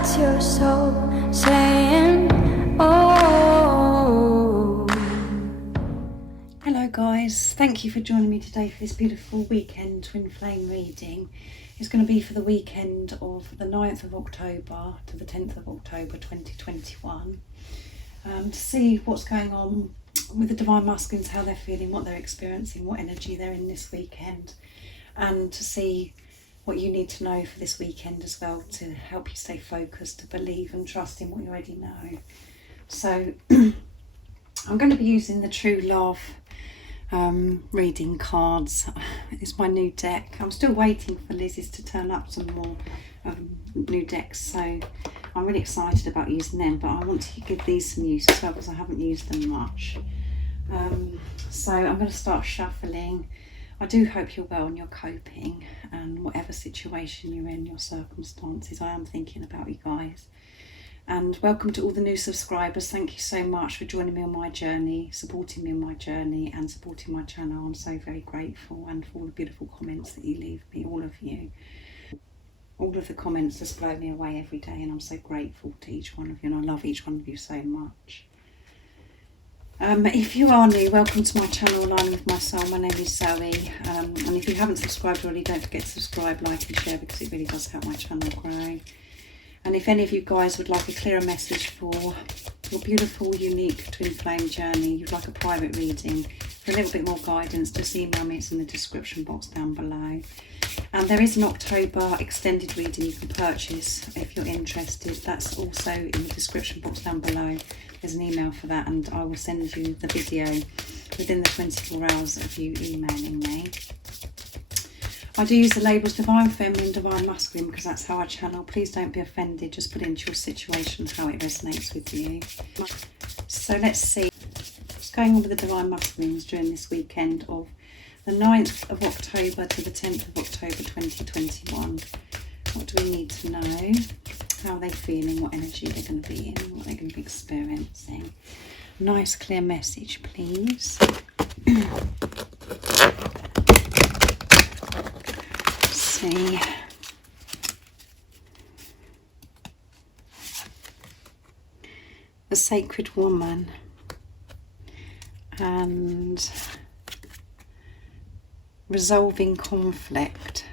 That's your soul saying, oh. Hello guys, thank you for joining me today for this beautiful weekend twin flame reading. It's going to be for the weekend of the 9th of October to the 10th of October 2021, to see what's going on with the Divine Masculines, how they're feeling, what they're experiencing, what energy they're in this weekend, and to see what you need to know for this weekend as well to help you stay focused, to believe and trust in what you already know. So I'm going to be using the True Love reading cards. It's my new deck. I'm still waiting for Liz's to turn up some more new decks, so I'm really excited about using them, but I want to give these some use as well because I haven't used them much. So I'm going to start shuffling. I do hope you're well and you're coping, and whatever situation you're in, your circumstances, I am thinking about you guys. And welcome to all the new subscribers. Thank you so much for joining me on my journey, supporting me on my journey and supporting my channel. I'm so very grateful, and for all the beautiful comments that you leave me, all of you. All of the comments just blow me away every day, and I'm so grateful to each one of you, and I love each one of you so much. If you are new, welcome to my channel, Aligning with My Soul. My name is Zoe, and if you haven't subscribed already, don't forget to subscribe, like and share, because it really does help my channel grow. And if any of you guys would like a clearer message for your beautiful, unique twin flame journey, you'd like a private reading, for a little bit more guidance, just email me. It's in the description box down below. And there is an October extended reading you can purchase if you're interested. That's also in the description box down below. There's an email for that, and I will send you the video within the 24 hours of you emailing me. I do use the labels Divine Feminine, Divine Masculine, because that's how I channel. Please don't be offended, just put into your situation how it resonates with you. So let's see what's going on with the Divine Masculines during this weekend of the 9th of October to the 10th of October 2021. What do we need to know? How are they feeling? What energy they're going to be in? What they're going to be experiencing? Nice clear message, please. See. The Sacred Woman and resolving conflict.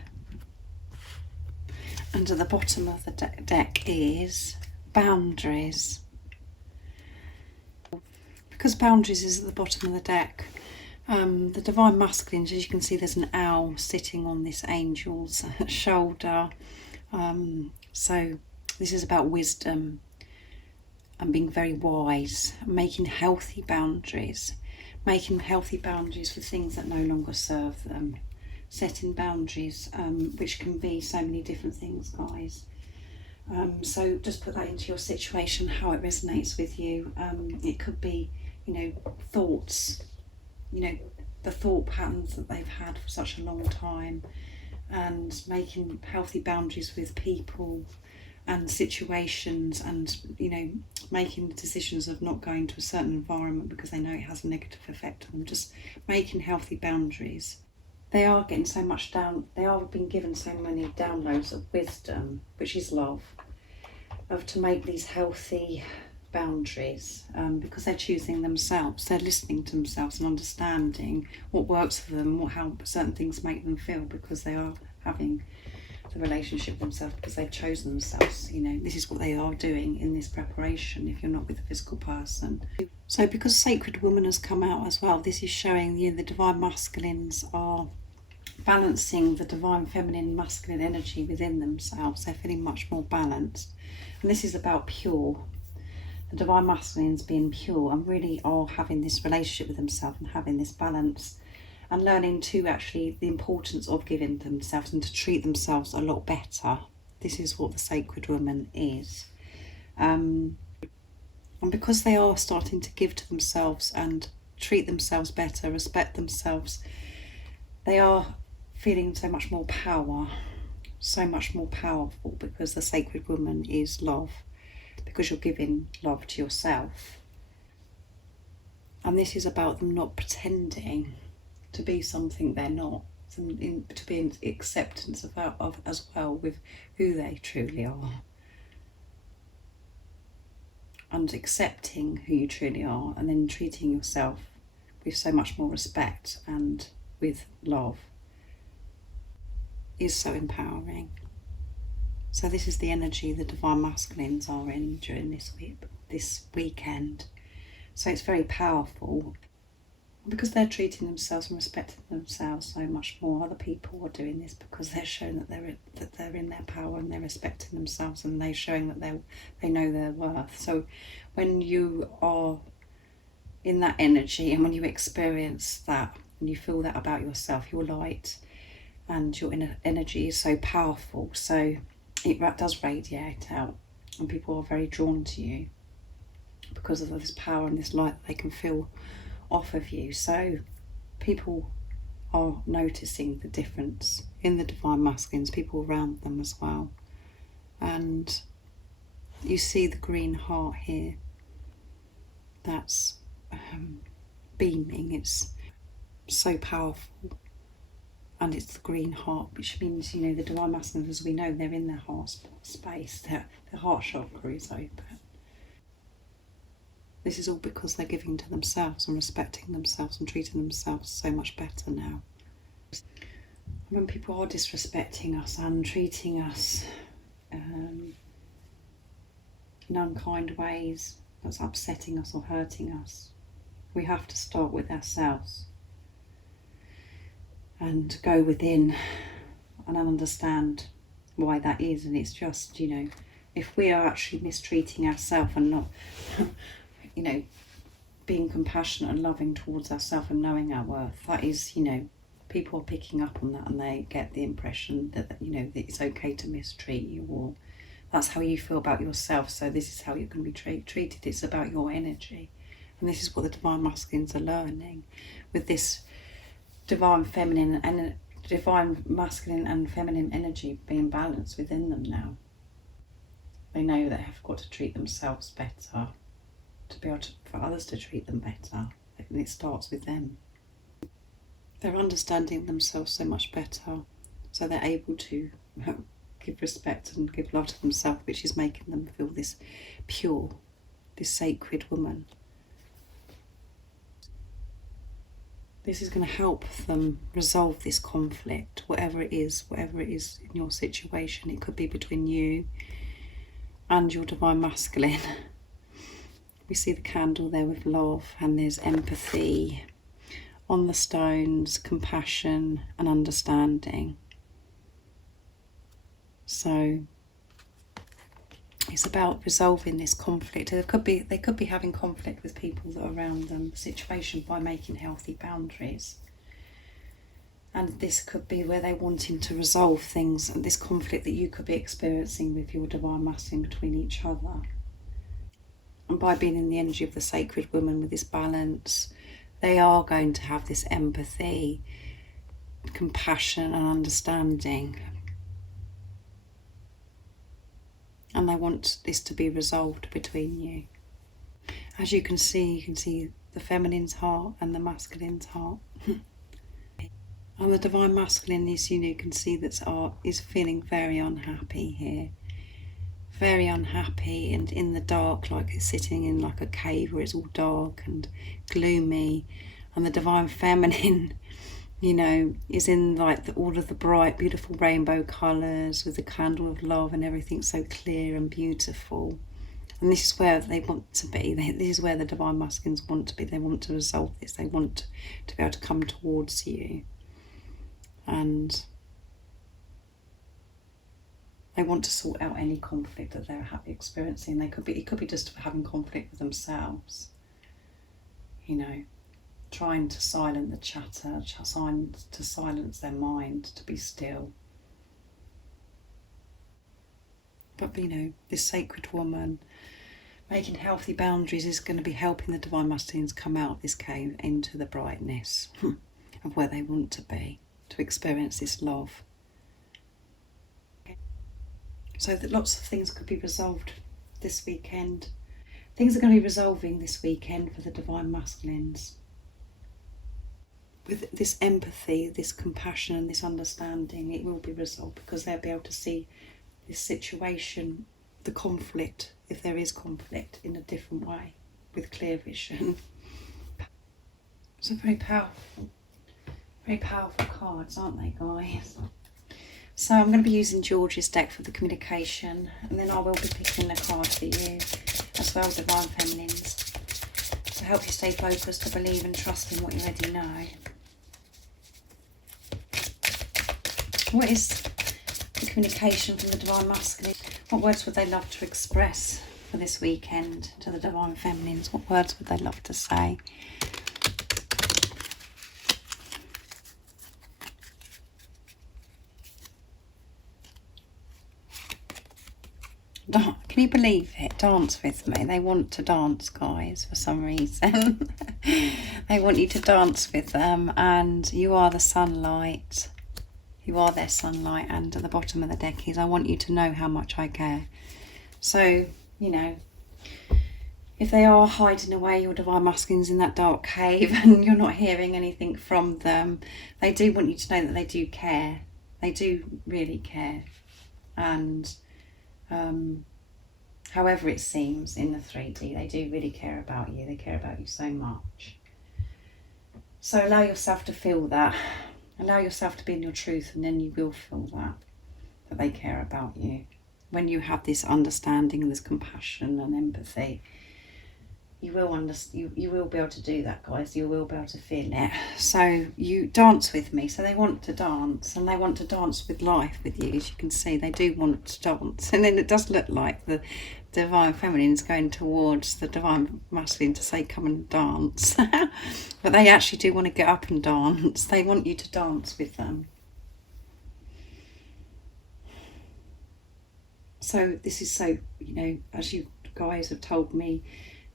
And at the bottom of the deck is boundaries. Because boundaries is at the bottom of the deck, the Divine Masculines, as you can see, there's an owl sitting on this angel's shoulder. So this is about wisdom and being very wise, making healthy boundaries for things that no longer serve them. Setting boundaries, which can be so many different things, guys. So just put that into your situation, how it resonates with you. It could be, thoughts, the thought patterns that they've had for such a long time, and making healthy boundaries with people and situations, and making decisions of not going to a certain environment because they know it has a negative effect on them. Just making healthy boundaries. They are getting so much they are being given so many downloads of wisdom, which is love, to make these healthy boundaries, because they're choosing themselves, they're listening to themselves and understanding what works for them, how certain things make them feel, because they are having the relationship themselves, because they've chosen themselves. This is what they are doing in this preparation if you're not with a physical person. So because Sacred Woman has come out as well, this is showing the Divine Masculines are balancing the Divine Feminine Masculine energy within themselves. They're feeling much more balanced, and this is about pure. The Divine Masculines being pure and really are having this relationship with themselves and having this balance, and learning to actually the importance of giving themselves and to treat themselves a lot better. This is what the Sacred Woman is. And because they are starting to give to themselves and treat themselves better, respect themselves, they are feeling so much more power, so much more powerful, because the Sacred Woman is love, because you're giving love to yourself. And this is about them not pretending to be something they're not, to be in acceptance of as well with who they truly are. and accepting who you truly are, and then treating yourself with so much more respect and with love is so empowering. So this is the energy the Divine Masculines are in during this weekend. So it's very powerful because they're treating themselves and respecting themselves so much more. Other people are doing this because they're showing that they're in their power and they're respecting themselves, and they're showing that they know their worth. So when you are in that energy and when you experience that and you feel that about yourself, your light and your inner energy is so powerful. So it does radiate out, and people are very drawn to you because of this power and this light that they can feel off of you. So people are noticing the difference in the Divine Masculines, people around them as well. And you see the green heart here that's beaming. It's so powerful. And it's the green heart, which means, you know, the Divine Masculines, as we know, they're in their heart space. Their heart chakra is open. This is all because they're giving to themselves and respecting themselves and treating themselves so much better now. When people are disrespecting us and treating us in unkind ways, that's upsetting us or hurting us, we have to start with ourselves and go within and understand why that is. And it's just, you know, if we are actually mistreating ourselves and not, you know, being compassionate and loving towards ourselves and knowing our worth, that is, you know, people are picking up on that and they get the impression that, you know, that it's okay to mistreat you, or that's how you feel about yourself, so this is how you're going to be treated. It's about your energy. And this is what the Divine Masculines are learning with this divine feminine and divine masculine and feminine energy being balanced within them now. They know they have got to treat themselves better to be able to, for others to treat them better, and it starts with them. They're understanding themselves so much better, so they're able to give respect and give love to themselves, which is making them feel this pure, this sacred woman. This is going to help them resolve this conflict, whatever it is in your situation. It could be between you and your Divine Masculine. We see the candle there with love, and there's empathy on the stones, compassion and understanding. So it's about resolving this conflict. They could be having conflict with people that are around them, the situation, by making healthy boundaries. And this could be where they're wanting to resolve things, and this conflict that you could be experiencing with your Divine Masculine between each other. And by being in the energy of the sacred woman with this balance, they are going to have this empathy, compassion and understanding. And they want this to be resolved between you. As you can see the feminine's heart and the masculine's heart. And the Divine Masculine is, you can see that is feeling very unhappy here. Very unhappy and in the dark, like it's sitting in like a cave where it's all dark and gloomy. And the Divine Feminine, is in like all of the bright, beautiful rainbow colours with the candle of love and everything so clear and beautiful. And this is where they want to be. This is where the Divine Masculines want to be. They want to resolve this. They want to be able to come towards you. And they want to sort out any conflict that they're experiencing. It could be just having conflict with themselves. Trying to silence the chatter, to silence their mind, to be still. But this sacred woman making healthy boundaries is going to be helping the Divine Masculines come out of this cave into the brightness of where they want to be, to experience this love. So that lots of things could be resolved this weekend. Things are going to be resolving this weekend for the Divine Masculines. With this empathy, this compassion and this understanding, it will be resolved because they'll be able to see this situation the conflict, if there is conflict, in a different way with clear vision. So very powerful cards, aren't they, guys? So I'm going to be using George's deck for the communication, and then I will be picking a card for you as well, Divine Feminines, to help you stay focused, to believe and trust in what you already know. What is the communication from the Divine Masculine? What words would they love to express for this weekend to the Divine Feminines? What words would they love to say? Can you believe it? Dance with me. They want to dance, guys, for some reason. They want you to dance with them, and you are the sunlight. You are their sunlight, and at the bottom of the deck is, I want you to know how much I care. So, you know, if they are hiding away, your Divine Masculines, in that dark cave, and you're not hearing anything from them, they do want you to know that they do care. They do really care. And however it seems in the 3D, they do really care about you. They care about you so much. So allow yourself to feel that. Allow yourself to be in your truth, and then you will feel that they care about you. When you have this understanding and this compassion and empathy, you will be able to do that, guys. You will be able to feel it. So you dance with me. So they want to dance, and they want to dance with life with you. As you can see, they do want to dance. And then it does look like the Divine Feminine is going towards the Divine Masculine to say, come and dance. But they actually do want to get up and dance. They want you to dance with them. So this is so, you know, as you guys have told me,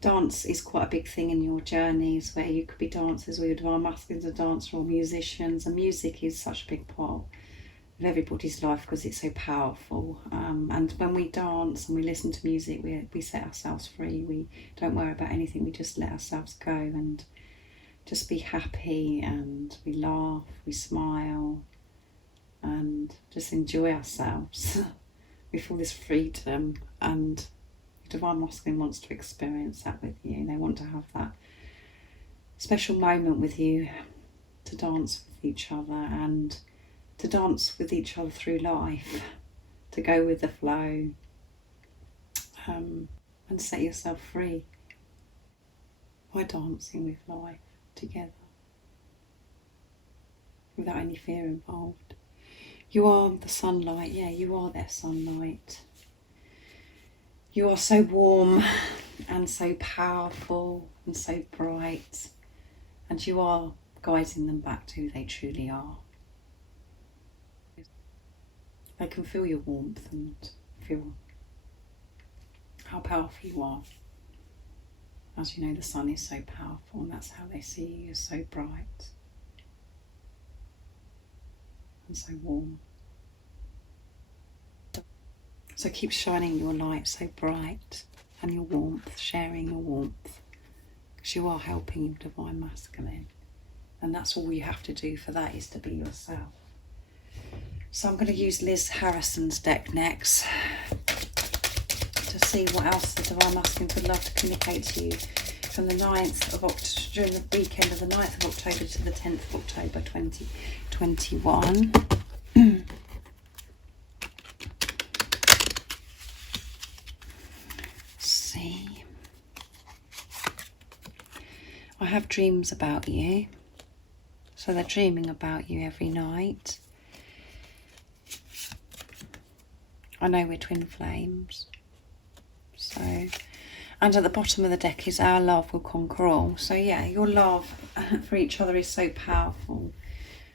dance is quite a big thing in your journeys, where you could be dancers, or your Divine Masculines are dancers or musicians, and music is such a big part of everybody's life because it's so powerful. And when we dance and we listen to music, we set ourselves free. We don't worry about anything. We just let ourselves go and just be happy, and we laugh, we smile, and just enjoy ourselves. We feel this freedom, and Divine Masculine wants to experience that with you. They want to have that special moment with you, to dance with each other, and to dance with each other through life, to go with the flow, and set yourself free by dancing with life together without any fear involved. You are the sunlight. Yeah, you are their sunlight. You are so warm and so powerful and so bright, and you are guiding them back to who they truly are. They can feel your warmth and feel how powerful you are. As you know, the sun is so powerful, and that's how they see you, as so bright and so warm. So keep shining your light so bright, and your warmth, sharing your warmth, because you are helping your Divine Masculine, and that's all you have to do for that, is to be yourself. So I'm going to use Liz Harrison's deck next to see what else the Divine Masculine would love to communicate to you from the 9th of October, during the weekend of the 9th of October to the 10th of October 2021. See, I have dreams about you. So they're dreaming about you every night. I know we're twin flames. So, and at the bottom of the deck is, our love will conquer all. So yeah, your love for each other is so powerful,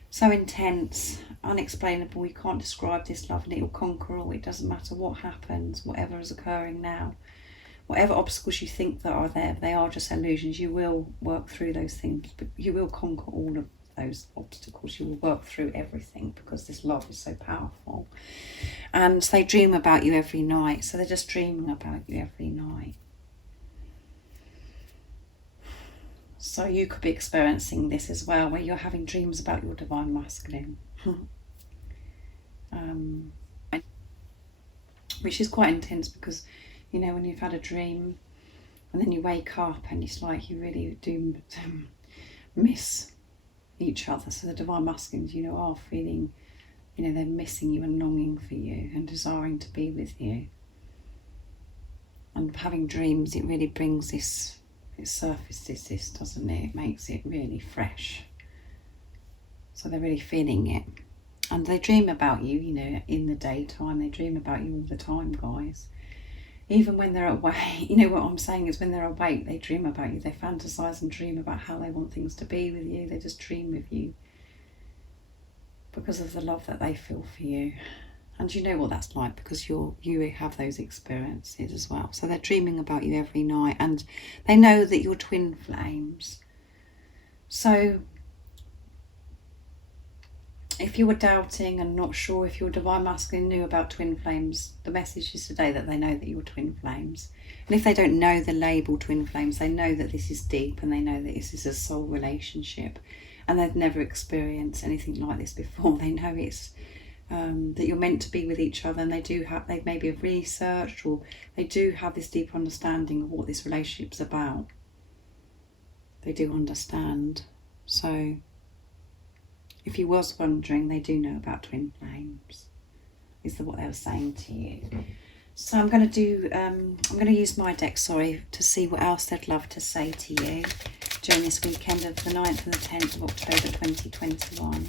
so intense, unexplainable. You can't describe this love, and it will conquer all. It doesn't matter what happens, whatever is occurring now, whatever obstacles you think that are there, they are just illusions. You will work through those things, but you will conquer all of those obstacles. You will work through everything, because this love is so powerful. And they dream about you every night. So they're just dreaming about you every night. So you could be experiencing this as well, where you're having dreams about your Divine Masculine. which is quite intense because, you know, when you've had a dream and then you wake up and it's like you really do miss each other. So the divine masculines, you know, are feeling, you know, they're missing you and longing for you and desiring to be with you. And having dreams, it really brings this, it surfaces this, doesn't it? It makes it really fresh. So they're really feeling it. And they dream about you, you know, in the daytime. They dream about you all the time, guys. Even when they're awake, you know what I'm saying is when they're awake, they dream about you. They fantasize and dream about how they want things to be with you. They just dream with you because of the love that they feel for you. And you know what that's like because you have those experiences as well. So they're dreaming about you every night and they know that you're twin flames. So if you were doubting and not sure if your divine masculine knew about twin flames, the message is today that they know that you're twin flames. And if they don't know the label twin flames, they know that this is deep and they know that this is a soul relationship and they've never experienced anything like this before. They know it's that you're meant to be with each other, and they maybe have researched or they do have this deep understanding of what this relationship's about. They do understand. So if you was wondering, they do know about twin flames, is what they were saying to you. So I'm going to use my deck, to see what else they'd love to say to you during this weekend of the 9th and the 10th of October 2021.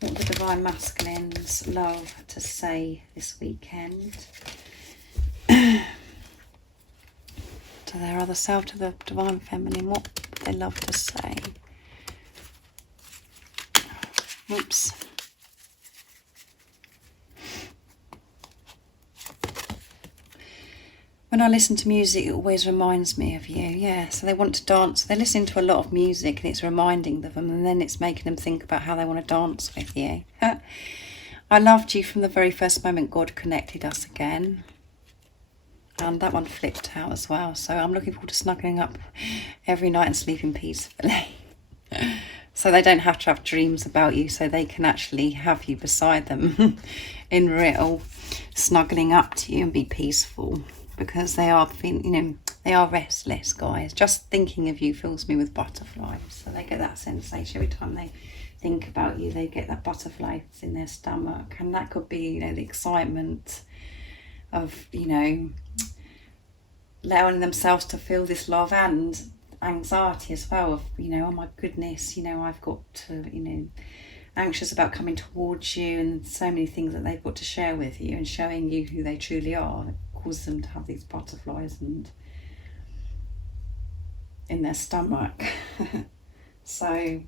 What the divine masculines love to say this weekend to their other self, to the divine feminine. What would they love to say? Oops. When I listen to music, it always reminds me of you. Yeah, so they want to dance. They're listening to a lot of music and it's reminding them, and then it's making them think about how they want to dance with you. I loved you from the very first moment God connected us again. And that one flipped out as well. So I'm looking forward to snuggling up every night and sleeping peacefully. So they don't have to have dreams about you, so they can actually have you beside them in real, snuggling up to you and be peaceful. Because they are, they are restless, guys. Just thinking of you fills me with butterflies. So they get that sensation every time they think about you. They get that butterflies in their stomach, and that could be, the excitement of, allowing themselves to feel this love, and anxiety as well. Of, oh my goodness, I've got to, anxious about coming towards you, and so many things that they've got to share with you and showing you who they truly are. Cause them to have these butterflies and in their stomach. So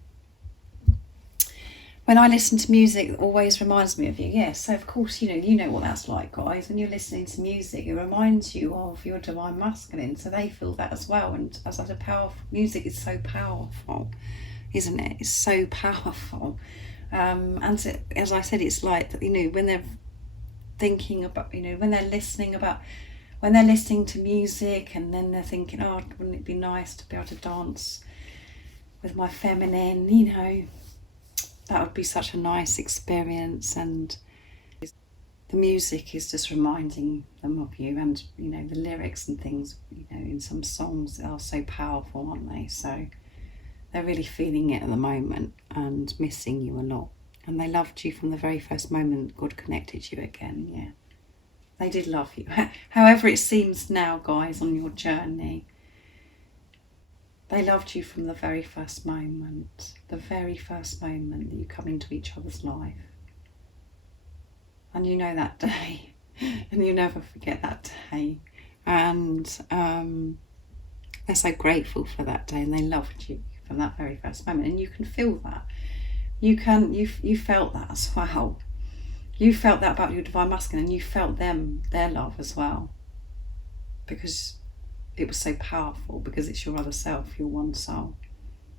when I listen to music, it always reminds me of you. Yes, so of course you know what that's like, guys. When you're listening to music, it reminds you of your divine masculine, so they feel that as well. And as I said, music is so powerful, isn't it? It's so powerful. And so, as I said, it's like, when they're thinking about, when they're listening to music, and then they're thinking, oh, wouldn't it be nice to be able to dance with my feminine, that would be such a nice experience. And the music is just reminding them of you, and the lyrics and things, in some songs are so powerful, aren't they? So they're really feeling it at the moment and missing you a lot. And they loved you from the very first moment God connected you again. Yeah, they did love you. However it seems now, guys, on your journey, they loved you from the very first moment. The very first moment that you come into each other's life. And that day. And you never forget that day. And they're so grateful for that day. And they loved you from that very first moment. And you can feel that. You felt that as well. You felt that about your divine masculine, and you felt their love as well. Because it was so powerful, because it's your other self, your one soul.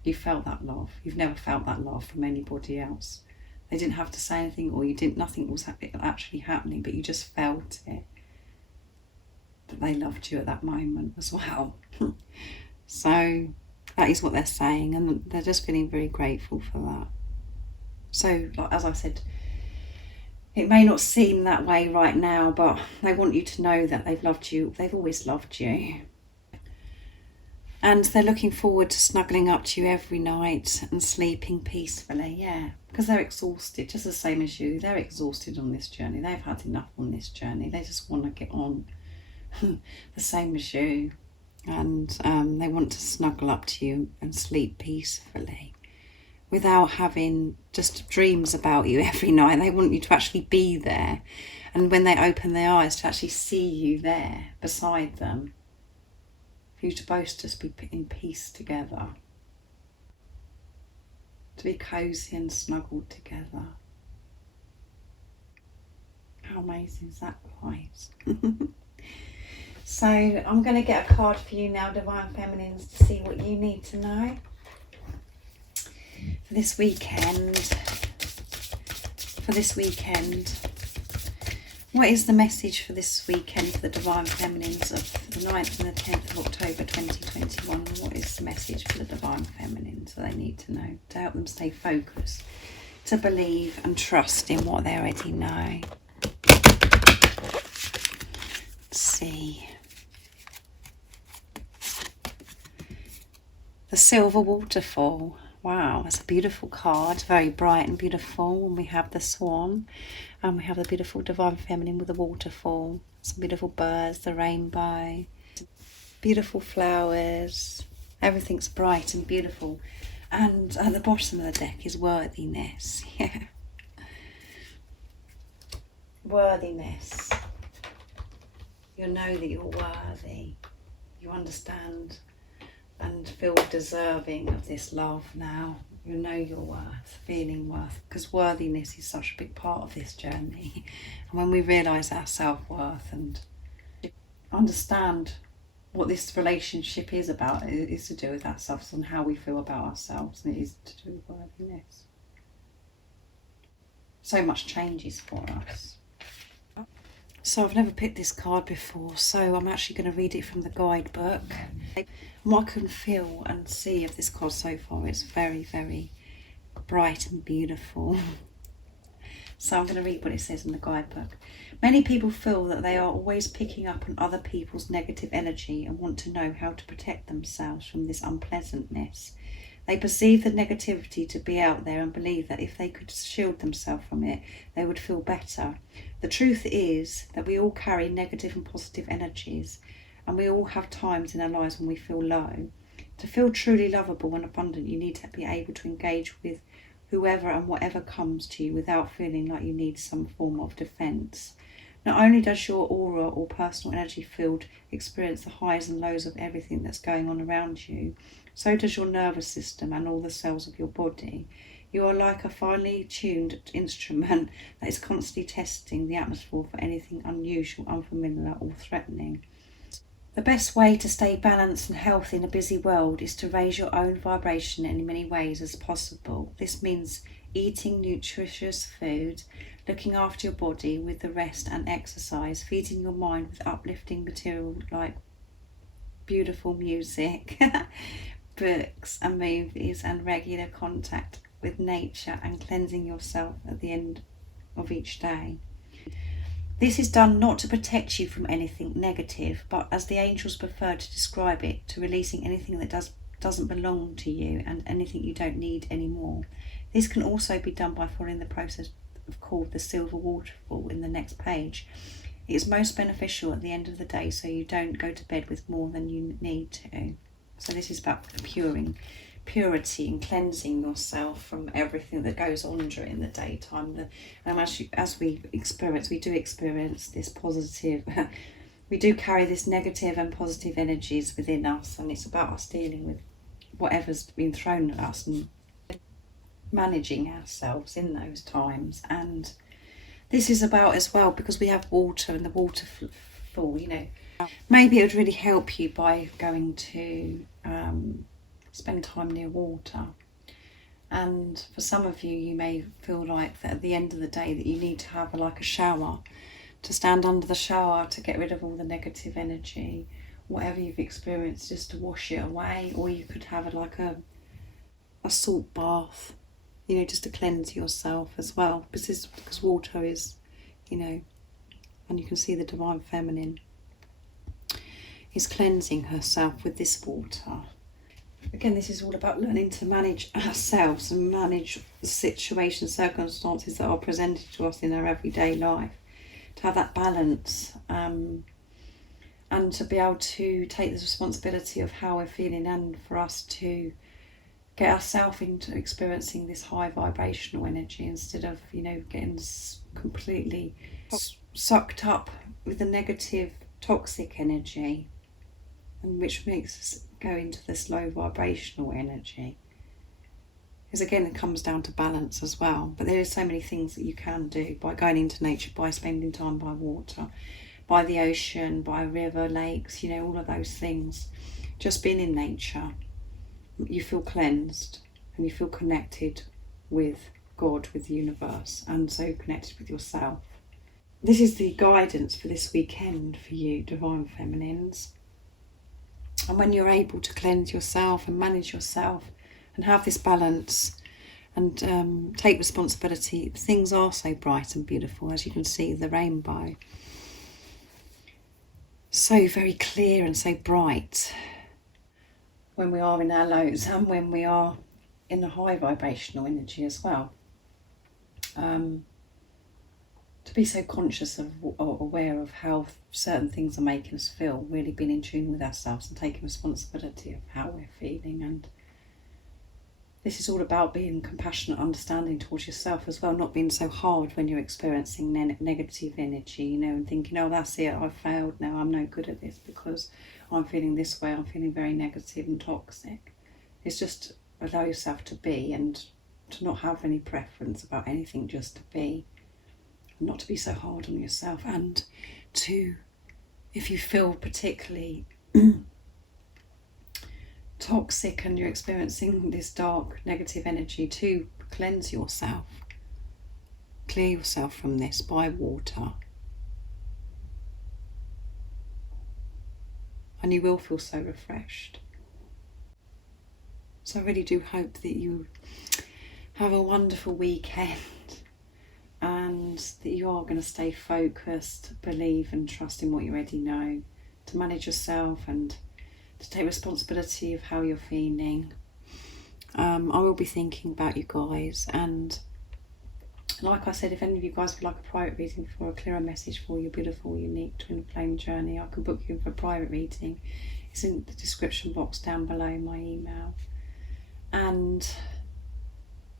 You felt that love. You've never felt that love from anybody else. They didn't have to say anything, or nothing was actually happening, but you just felt it. That they loved you at that moment as well. So that is what they're saying, and they're just feeling very grateful for that. So, as I said, It may not seem that way right now, but they want you to know that they've loved you. They've always loved you. And they're looking forward to snuggling up to you every night and sleeping peacefully, yeah. Because they're exhausted, just the same as you. They're exhausted on this journey. They've had enough on this journey. They just want to get on the same as you. And they want to snuggle up to you and sleep peacefully without having just dreams about you every night. They want you to actually be there. And when they open their eyes, to actually see you there beside them. For you to both just be in peace together. To be cosy and snuggled together. How amazing is that, guys? So I'm going to get a card for you now, Divine Feminines, to see what you need to know for this weekend. What is the message for this weekend for the Divine Feminines of the 9th and the 10th of October 2021? What is the message for the Divine Feminines that they need to know to help them stay focused, to believe and trust in what they already know? Let's see. The Silver Waterfall. Wow, that's a beautiful card, very bright and beautiful. And we have the Swan, and we have the beautiful Divine Feminine with the waterfall, some beautiful birds, the rainbow, beautiful flowers. Everything's bright and beautiful. And at the bottom of the deck is worthiness. Yeah, worthiness. You know that you're worthy. You understand and feel deserving of this love now. You know your worth, feeling worth, because worthiness is such a big part of this journey. And when we realise our self-worth and understand what this relationship is about, it is to do with ourselves and how we feel about ourselves, and it is to do with worthiness. So much changes for us. So I've never picked this card before, so I'm actually going to read it from the guidebook. What I can feel and see of this card so far is very, very bright and beautiful. So I'm going to read what it says in the guidebook. Many people feel that they are always picking up on other people's negative energy and want to know how to protect themselves from this unpleasantness. They perceive the negativity to be out there and believe that if they could shield themselves from it, they would feel better. The truth is that we all carry negative and positive energies, and we all have times in our lives when we feel low. To feel truly lovable and abundant, you need to be able to engage with whoever and whatever comes to you without feeling like you need some form of defence. Not only does your aura or personal energy field experience the highs and lows of everything that's going on around you, so does your nervous system and all the cells of your body. You are like a finely tuned instrument that is constantly testing the atmosphere for anything unusual, unfamiliar or threatening. The best way to stay balanced and healthy in a busy world is to raise your own vibration in as many ways as possible. This means eating nutritious food, looking after your body with the rest and exercise, feeding your mind with uplifting material like beautiful music, books and movies, and regular contact with nature, and cleansing yourself at the end of each day. This is done not to protect you from anything negative, but as the angels prefer to describe it, to releasing anything that doesn't belong to you and anything you don't need anymore. This can also be done by following the process called the Silver Waterfall in the next page. It is most beneficial at the end of the day, so you don't go to bed with more than you need to. So this is about purity and cleansing yourself from everything that goes on during the daytime. As we do experience this positive, we do carry this negative and positive energies within us, and it's about us dealing with whatever's been thrown at us and managing ourselves in those times. And this is about as well, because we have water and the waterfall, maybe it would really help you by going to spend time near water. And for some of you, you may feel like that at the end of the day that you need to have a shower, to stand under the shower to get rid of all the negative energy, whatever you've experienced, just to wash it away. Or you could have a salt bath, just to cleanse yourself as well, because water is you know, and you can see the Divine Feminine is cleansing herself with this water. Again, this is all about learning to manage ourselves and manage the situations, circumstances that are presented to us in our everyday life, to have that balance, and to be able to take the responsibility of how we're feeling, and for us to get ourselves into experiencing this high vibrational energy instead of, you know, getting completely sucked up with the negative, toxic energy, and which makes us go into this low vibrational energy. Because again, it comes down to balance as well. But there are so many things that you can do by going into nature, by spending time by water, by the ocean, by a river, lakes, you know, all of those things. Just being in nature, you feel cleansed and you feel connected with God, with the universe, and so connected with yourself. This is the guidance for this weekend for you, Divine Feminines. And when you're able to cleanse yourself and manage yourself and have this balance and take responsibility, things are so bright and beautiful. As you can see, the rainbow, so very clear and so bright when we are in our lows and when we are in the high vibrational energy as well. To be so conscious of or aware of how certain things are making us feel, really being in tune with ourselves and taking responsibility of how we're feeling. And this is all about being compassionate, understanding towards yourself as well, not being so hard when you're experiencing negative energy, you know, and thinking, oh, that's it, I've failed now, I'm no good at this because I'm feeling this way, I'm feeling very negative and toxic. It's just allow yourself to be, and to not have any preference about anything, just to be. Not to be so hard on yourself, and to, if you feel particularly toxic and you're experiencing this dark negative energy, to cleanse yourself, clear yourself from this by water, and you will feel so refreshed. So I really do hope that you have a wonderful weekend, and that you are going to stay focused, believe and trust in what you already know, to manage yourself and to take responsibility of how you're feeling. I will be thinking about you guys, and like I said, if any of you guys would like a private reading for a clearer message for your beautiful, unique twin flame journey, I can book you in for a private reading. It's in the description box down below, my email. And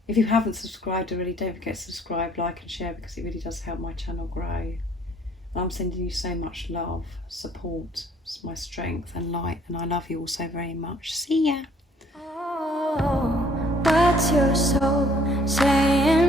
if you haven't subscribed already, don't forget to subscribe, like and share, because it really does help my channel grow. And I'm sending you so much love, support, my strength and light, and I love you all so very much. See ya. Oh, what's your soul saying?